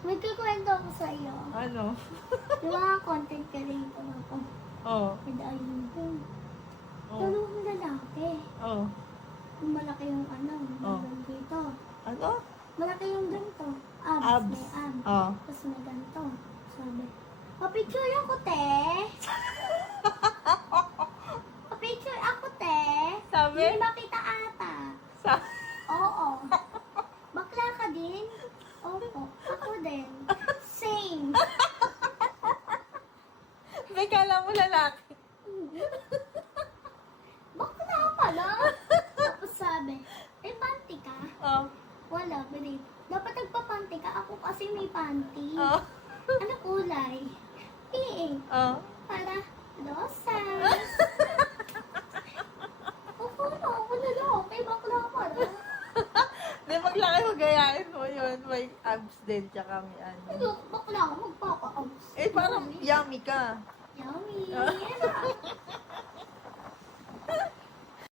May kukwento ako sa iyo. Ano? Yung mga content creator ako. Oh. Medallion ko. Oh. Dalawang lalaki. Oh. Yung malaki yung ano, Oh. dito. Ano? Malaki yung ganito. Abs. Abs. May abs. Oh. Tapos may ganito. Sabi, papicture ako, te. papicture ako, te. Sabi? Hindi makita ata. Sa Oo. Bakla ka din? Opo. Ako din. Same. May kala mo lalaki. Bakla pala. Tapos sabi, eh, panty ka? Oh. Wala, babe. Dapat nagpapanty ka. Ako kasi may panty. Oh. Ano kulay? Pink. Oh. Para rosas. Ako na, ako na lang. Okay, bakla pala. Di maglaki mo gayain mo yun. May abs din, tsaka may ano. Ano, bakla ako, magpapa-abs. Eh, parang yummy ka. Yummy.